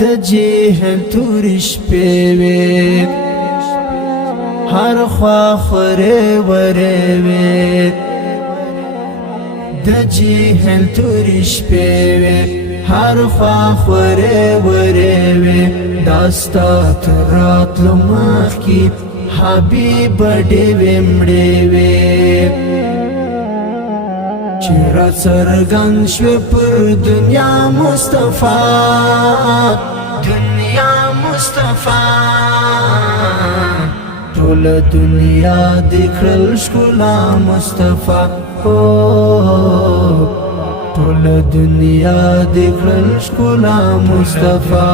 د جهل تورش پیوي هر خوا خوره وروي د جهل تورش پیوي هر خوا خوره وروي داستا ترات لمخ کی حبیب ډېوې مړې وې چې را څرګند شوې پر دنیا مصطفی ټول دنیا د کړل ښکلا مصطفی ټول دنیا د کړل ښکلا مصطفی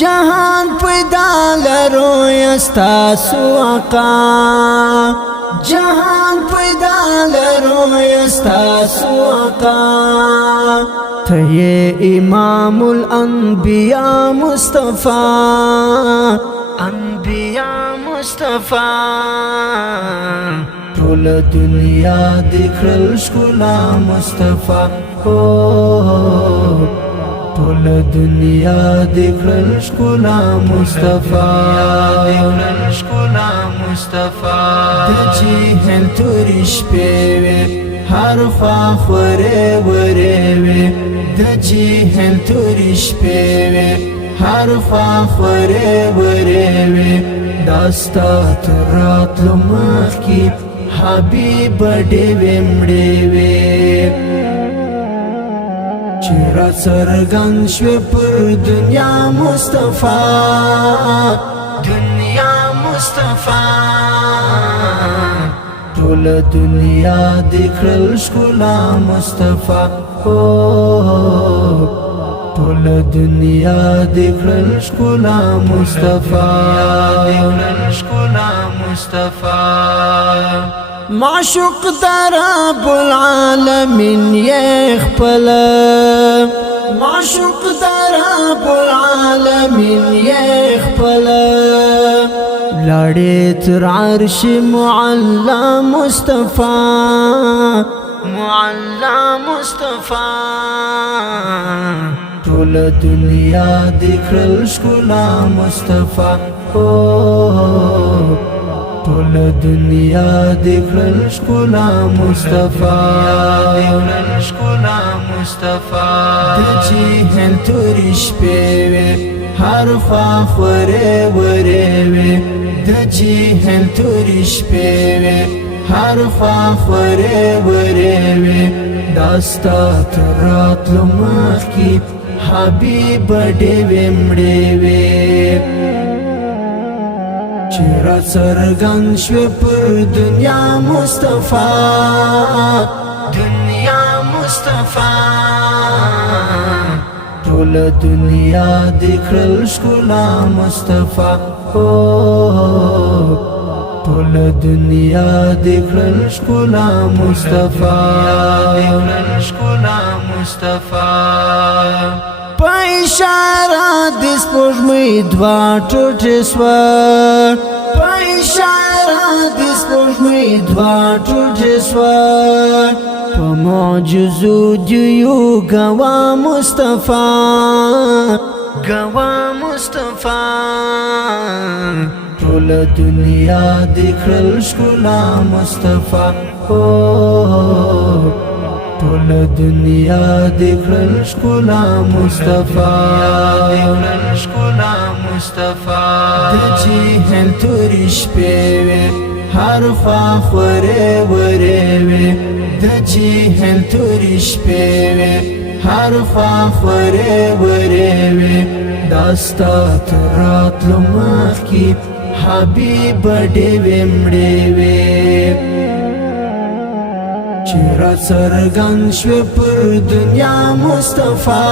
جهان پیدا لرو یستاسو آقا جهان پیدا لرو یستاسو آقا ته امام الانبیاء مصطفی ټول دنیا د کړل ښکلا مصطفی ټول دنیا د کړل ښکلا مصطفی د جهل تورې شپې وې هر خوا خورې ورې وې د جهل تورې شپې وې هر خوا خورې ورې وې داستا تر راتلو مخکې حبیب ډېوې مړې وې چې را څرګند شوې پر دنیا مصطفی ټول دنیا د کړل ښکلا مصطفی ټول دنیا د کړل ښکلا مصطفی معشوق در رب العالمین یې خپل معشوق در رب العالمین یې خپل لاړې تر عرش معلا مصطفی ټول دنیا د کړل ښکلا مصطفی ټول دنیا د کړل ښکلا مصطفی د جهل تورې شپې وې هر خوا خورې ورې وې د جهل تورې شپې وې هر خوا خورې ورې وې داستا تر راتلو مخکې حبیب ډېوې مړې وې چې را څرګند شوې پر دنیا مصطفی ټول دنیا د کړل ښکلا مصطفی ټول دنیا د کړل ښکلا مصطفی په اشاره د سپوږمۍ دوه ټوټې سوه په اشاره د سپوږمۍ دوه ټوټې سوه په معجزو دیو ګوا مصطفی ټول دنیا د کړل ښکلا مصطفی ټول دنیا د کړل ښکلا مصطفی د جهل تورې شپې وې هر خوا خورې ورې وې د جهل تورې شپې وې هر خوا خورې ورې وې داستا تر راتلو مخکې حبیب ډېوې مړې وې چې را څرګند شوې پر دنیا مصطفی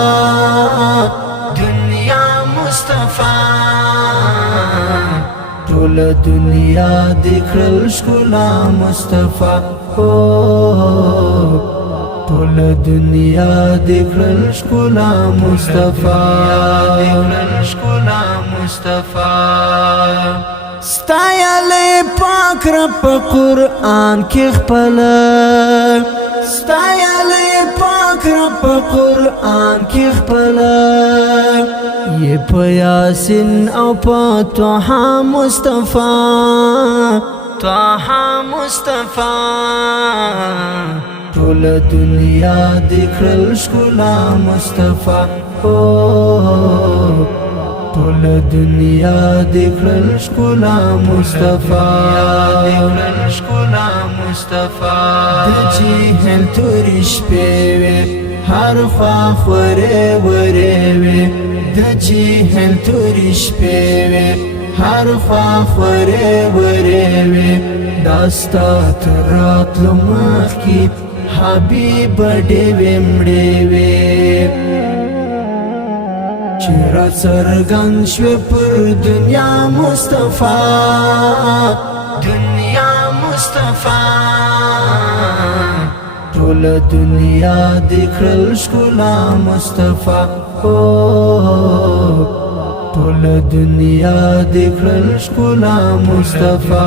ټول دنیا د کړل ښکلا مصطفی ټول دنیا د کړل ښکلا مصطفی ستایلې پاک رب په قرآن کې خپل قرآن کی خپلا یہ پا یاسین او پا طه مصطفی ټول دنیا دکړل ښکلا مصطفی ټول دنیا دکړل ښکلا مصطفی د جهل تورې شپې وې هر خوا خورې ورې وې د جهل تورې شپې وې هر خوا خورې ورې وې داستا تر راتلو مخکې حبیب ډېوې مړې وې چې را څرګند شوې پر دنیا مصطفی ټول دنیا دکړل ښکلا مصطفی ټول دنیا دکړل ښکلا مصطفی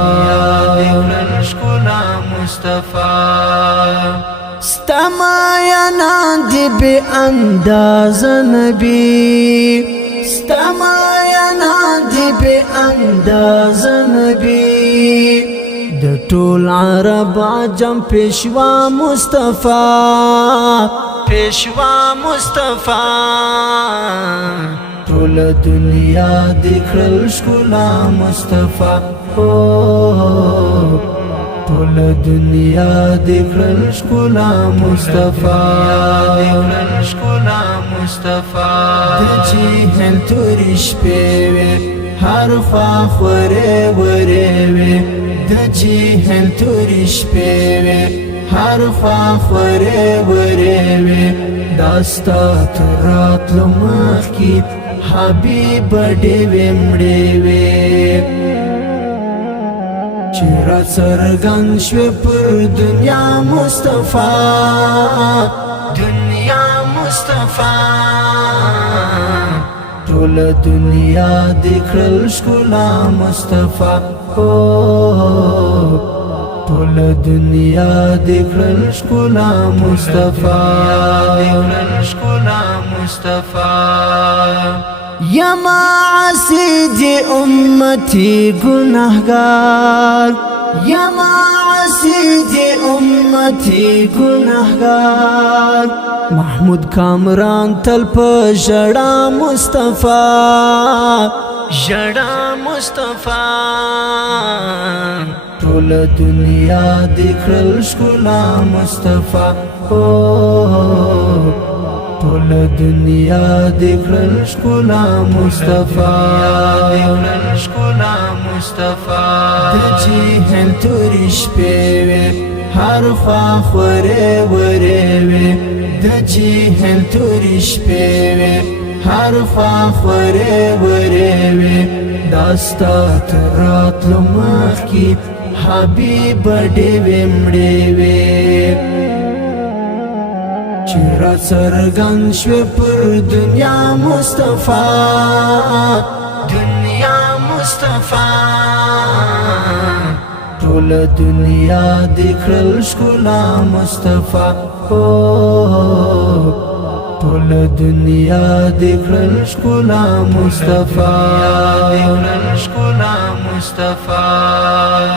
ستمایانان دی بی انداز نبی ستمایانان دی بی انداز نبی د ټول عرب عجم پیشوا مصطفی ټول دنیا دکړل ښکلا مصطفی ټول دنیا دکړل ښکلا مصطفی د جهل تورې شپې وې هر خوا خورې ورې وې د جهل تورې شپې وې هر خوا خورې ورې وې داستا تر راتلو مخکې حبیب ډېوې مړې وې چې را څرګند شوې پر دنیا مصطفی ټول دنیا دکړل ښکلا مصطفی ټول دنیا دکړل ښکلا مصطفی یما عسید امتی گناہگار یما عسید امتی گناہگار محمود کامران تل په ژړا مصطفی ټول دنیا دکړل ښکلا مصطفی ټول دنیا دکړل ښکلا مصطفی د جهل تورې شپې وې هر خوا خورې ورې وې د جهل تورې شپې وې هر خوا خورې ورې وې داستا تر راتلو مخکې حبیب ډېوې مړې وې چې را څرګند شوې پر دنیا مصطفی ټول دنیا دکړل ښکلا مصطفی ټول دنیا دکړل ښکلا مصطفی